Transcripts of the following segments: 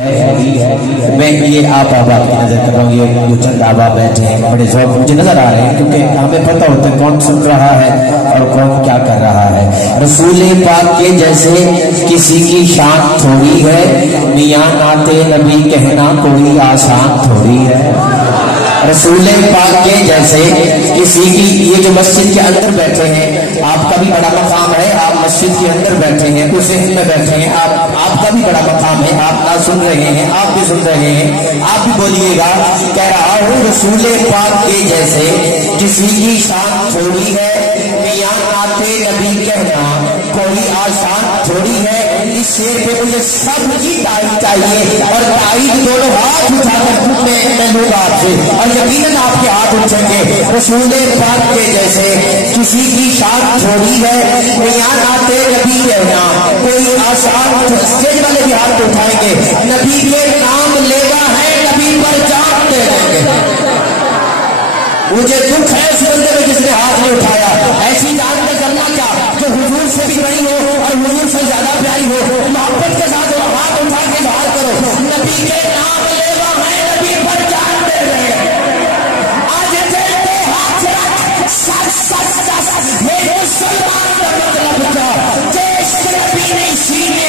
میں یہ آپ احباب کی نظر کر رہا ہوں، یہ جو چند احباب بیٹھے ہیں بڑے ذوق مجھے نظر آ رہے ہیں، کیونکہ ہمیں پتہ ہوتا ہے کون سن رہا ہے اور کون کیا کر رہا ہے۔ رسول پاک کے جیسے کسی کی شان تھوڑی ہے، میاں نعت نبی کہنا کوئی آسان تھوڑی ہے۔ رسول پاک کے جیسے کسی کی، یہ جو مسجد کے اندر بیٹھے ہیں، آپ کا بھی بڑا مقام ہے، آپ مسجد کے اندر بیٹھے ہیں، اس ذہن میں بیٹھے ہیں، آپ کا بھی بڑا مقام ہے، آپ نہ سن رہے ہیں، آپ بھی سن رہے ہیں، آپ بھی بولیے گا۔ کہہ رہا ہوں رسول پاک کے جیسے کسی کی شان تھوڑی ہے، میاں نعت نبی کہنا کوئی آسان تھوڑی ہے۔ اس شعر پہ مجھے سب کی تائید چاہیے، اور تائید دونوں ہاتھ اٹھا کر میں لوں گا آپ سے، اور یقیناً آپ کے ہاتھ اٹھیں گے۔ رسول پاک کے جیسے کسی کی شان تھوڑی ہے، میاں نعت نبی کہنا کوئی آسان، اسٹیج والے بھی ہاتھ اٹھائیں گے۔ نبی کے نام لیوا ہے، نبی پر جان دے دیں گے۔ مجھے دکھ ہے اس بندے میں جس نے ہاتھ نہیں اٹھایا۔ ایسی جان میں کرنا کیا جو حضور سے بھی بڑی ہو اور حضور سے زیادہ پیاری ہو، محبت کے ساتھ ہاتھ اٹھا کے اظہار کرو، نبی کے نام لیوا ہے، نبی پر جان دے رہے ہیں۔ آج دیکھتے ہاتھ رکھ سچ سچ سچ میرے مسلمان کا مطلب کیا، دیش کے نبی نہیں سینے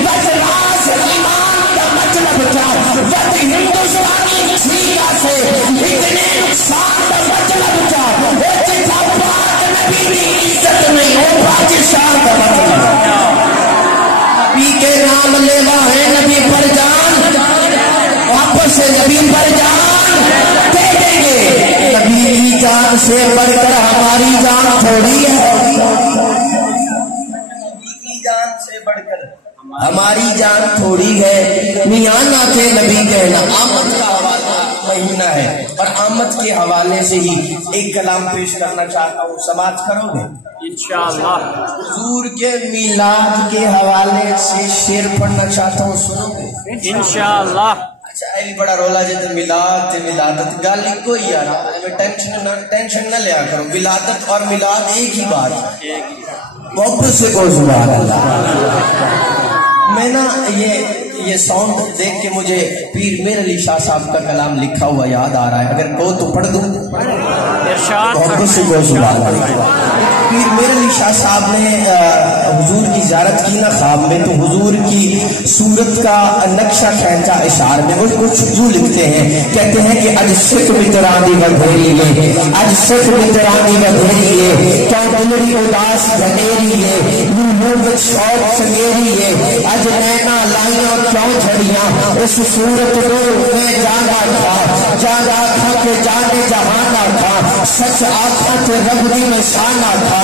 بدراز ایمان کا مطلب کیا، ود ہندوستانی سینا سے اتنے نقصان کا مطلب کیا، اتفاقات نبی کی عزت نہیں ہو معوذشاہ کا مطلب کیا۔ نبی کے نام لیوا ہے، نبی پر جان، واپس سے نبی پر جان دے دیں گے۔ نبی کی جان سے بڑھ کر ہماری جان تھوڑی ہے، نبی کی جان سے بڑھ کر ہماری جان تھوڑی ہے۔ میاں نعت نبی کہنا آمد کا حوالہ مہینہ ہے، اور آمد کے حوالے سے ہی ایک کلام پیش کرنا چاہتا ہوں، سماعت کرو گے انشاءاللہ؟ حضور کے میلاد کے حوالے سے شعر پڑھنا چاہتا ہوں، سنو گے انشاءاللہ؟ اچھا یہ بڑا رولا جب میلاد تے ولادت گل ایک ہی یار، ٹینشن نہ لیا کرو، ولادت اور میلاد ایک ہی بات ہے، محبت سے کو سبحان اللہ۔ میں نا یہ ساؤنڈ دیکھ کے مجھے پیر میر علی شاہ صاحب کا کلام لکھا ہوا یاد آ رہا ہے، اگر کہو تو پڑھ دوں؟ محبت سے کو سبحان اللہ۔ پیر میر علی شاہ صاحب نے حضور کی زیارت کی نا خواب میں، تو حضور کی صورت کا نقشہ کھینچا اشعار میں، وہ کچھ یوں لکھتے ہیں، کہتے ہیں کہ اج سکھ مترانی بدھیریے، اج سکھ مترانی بدھیریے، کیا دلری اداس گھنیریے، نور شوق سنگیریے، اج نینا لائیاں کیوں جھڑیاں، اس صورت کو میں جانا تھا، جانا تھا کہ جانے جہانا تھا، سچ آخا تو رب دی نشانہ تھا،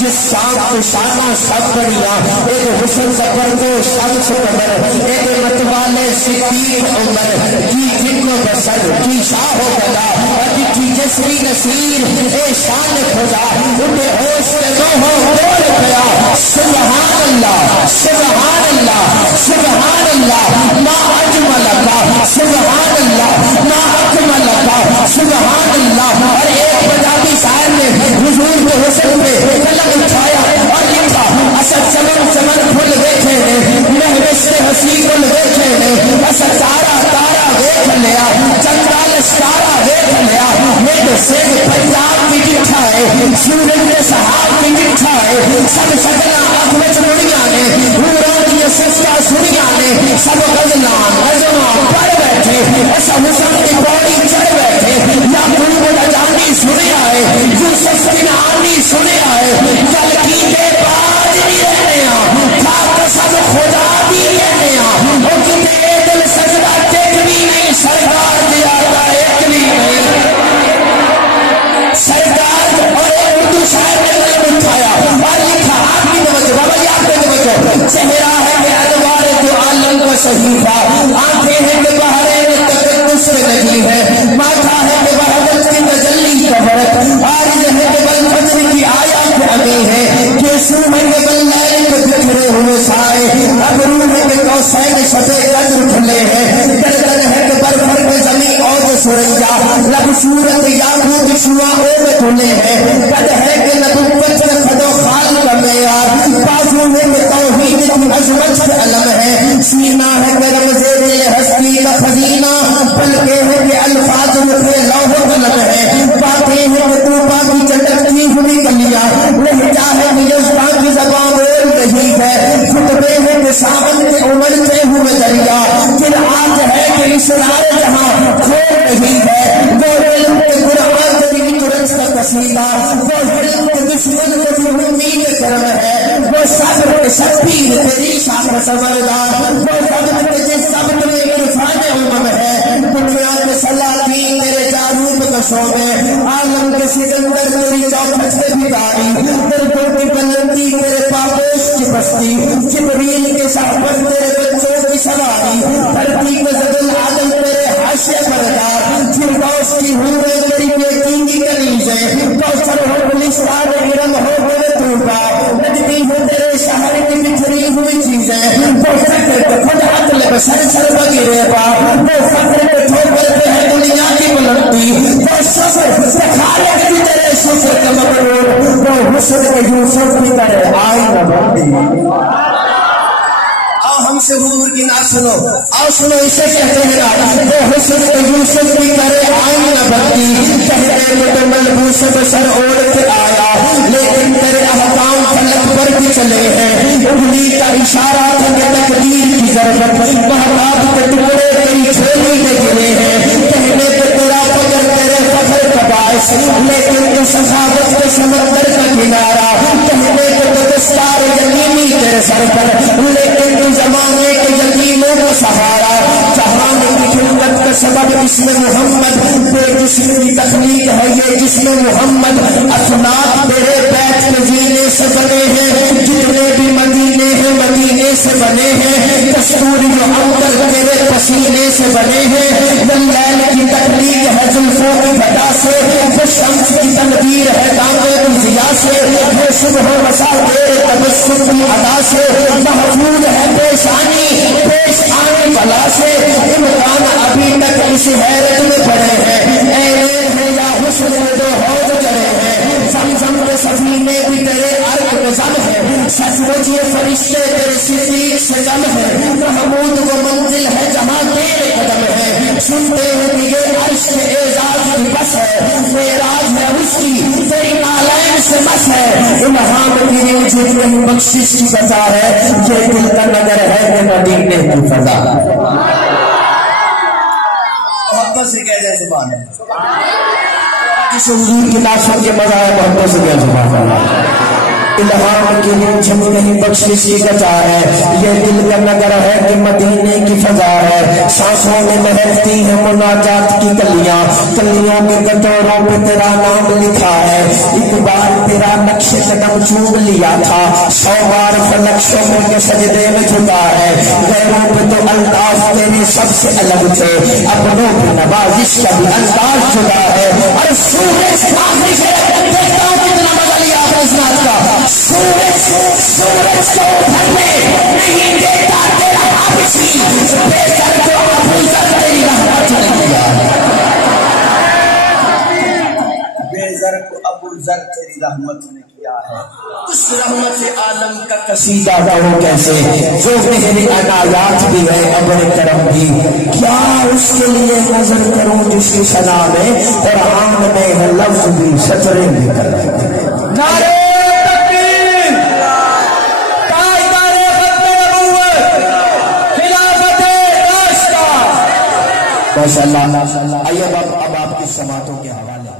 جس شام کو شانہ سب بڑھیا، ایک حسن زبر کو شمس قمر، ایک متوالے صدیق عمر، کی جن و بسر کی شاہ و بلا، اور کی جسری نصیر اے شان خدا، اٹھے ہوش کے روحوں بول گیا، سبحان اللہ سبحان اللہ سبحان اللہ ما اجمل کا، سبحان اللہ ما اجمل کا، سبحان اللہ۔ اور ایک پنجابی شاعر نے حضور کے حسن پہ قلم اٹھایا اور لکھا، اسد چمن چمن پھول دیکھے نے، محرس سے حسین گل دیکھے نے، اسد تارا تارا دیکھ لیا، چندرا لشکارا دیکھ لیا، میرے سے پنجاب بھی دکھا ہے، سورج کے صحاب بھی دکھا ہے، سب سجنا اخوچ مڑیاں نے، پورا کی سستا سنیاں نے، سب غزلان غزلان پڑھ بیٹھے، ایسا حسن کی پوڑی چڑھ بیٹھے، یعقوب رجانی سنے آئے، یوسف کنعانی سنے آئے، تلقین کے بعد بھی رہنے تھا قسم خدا بھی رہنے وہ کتنے دل سجدہ ٹیک بھی نہیں، سرکار دیا تھا ایک بھی نہیں، سرکار اور ایک اردو شاعر نے قلم اٹھایا اور لکھا، آپ کی توجہ بابا جی آپ کی توجہ، چہرہ ہے کہ ادوار تو عالم کا صحیفہ، آنکھیں ہیں کہ بہریں تقدس سے لگی ہے، ماتھا ہے کہ وحدت کی تجلی کا فرق، عارض ہے کہ بل فجر کی آیات امی ہے، کیسو ہے کہ بل لیل کے بکھرے ہوئے سائے، ابرو ہے کہ کوسین شبے قدر کھلے ہیں، گردن ہے کہ برفر کے زمین اور سرنجا، لب صورت یاقوت شعاعوں میں کھلے ہیں، قد ہے کہ نبوت خد و خال کا معیار، بازو ہے کہ توحید کی عظمت کا علم ہے، سینہ ہے کہ رمز دل وزد العدل تیرے حاشیے بردار، فردوس کی حوریں تیری بیٹی کی کنیزیں، کوثر ہو گلستان ارم ہو تیرے طوبا، نجدی ہو تیرے شہر کی بکھری ہوئی چیزیں، وہ فکر کے خود عقل بشر سر بگیرے پا، وہ فکر کے ٹھوکر پہ ہے دنیا کی بلندی، وہ شکر سے خالق کی تیرے شکر کے مقرور، وہ حسن کے یوسف کی تیرے آئی نہ بندی۔ ہم سے حضور کی نہ سنو، آؤ سنو اسے کہتے ہیں نا، وہ حسن کے یوسف کی کرے آئی نہ بندی، کہتے مجھے ملبوس بشر اوڑھ کے آیا، لیکن تیرے احکام فلک پر بھی چلے ہیں، انگلی کا اشارہ تھا کہ تقدیر کی ضرورت، محتاب کے ٹکڑے تیری جھولی میں گرے ہیں، کہنے پہ تیرا فخر تیرے فخر کا باعث، لیکن تو سخاوت کے سمندر کا کنارہ، کہنے پہ تو دستار یمینی تیرے سر پر، لیکن تو زمانے کے یتیموں کو سہارا، جہان کی خلقت کا سبب جسم محمد، بے جسم کی تخلیق ہے یہ جسم محمد، افلاک تیرے بیت کے زینے سے بنے ہیں، جتنے بھی مدینے ہیں مدینے سے بنے ہیں، کستوری جو عنبر تیرے پسینے سے بنے ہیں، واللیل کی تخلیق ہے زلفوں کی بدا سے، وہ شمس کی تنویر ہے دامے کی ضیا سے، وہ صبح و مسا تیرے تبسم کی ادا سے، محفوظ ہے پیشانی پیش آنے بلا سے، امکان ابھی تک اس حیرت میں پڑے ہیں، عینین ہے یا حسن دو حوض چڑے ہیں، زمزم کے سفینے بھی تیرے عرق میں ضم ہے، سچ مچ یہ فرشتے تیرے صدیق سے کم ہے، محمود وہ منزل ہے جہاں تیرے قدم ہے، سنتے ہیں کہ یہ عرش کے اعزاز کی بس ہے، معراج ہے اس کی تیری نالین سے بس ہے، الہام کی رنجھن نہیں بخشش کی بتا ہے، یہ دل کا نظر ہے کہ مدینے کی فضا۔ محبت سے کہہ جائے سبحان اللہ، اس حضور کی ناشر کے مزہ ہے، محبت سے کہہ سبحان اللہ۔ الہام کی رنجھن نہیں بخشش کی بتا ہے، یہ دل کا نظر ہے کہ مدینے کی فضا ہے، سانسوں میں مہکتی ہے مناجات کی کلیاں، کلیوں کے کٹوروں پہ تیرا نام لکھا ہے، ایک بار تیرا نقش قدم چوم لیا تھا، 100 بار فلک شمع کے سجدے میں جھکا ہے، غیروں پہ تو الطاف تیری سب سے الگ تھے، اپنوں پہ نوازش کا بھی انداز جدا ہے، اور سورج آخری سے دیکھتا ہوں کتنا مزہ لیا آپ نے اس ناچ کا، سورج کو ڈھلنے نہیں دیتا تیرا حافظی، بے سر کو ابو ذر تیری رحمت نے کیا، بے ذر کو ابو ذر تیری رحمت نے کیا ہے، اس رحمت عالم کا قصیدہ گاؤں کیسے، جو میری عنایات بھی ہے ابر کرم بھی، کیا اس کے لیے نظر کروں جس کی ثنا میں قرآن میں ہے لفظ بھی سطریں بھی کر نعرے ماشاء اللہ۔ آئیے اب آپ کی سماعتوں کے حوالے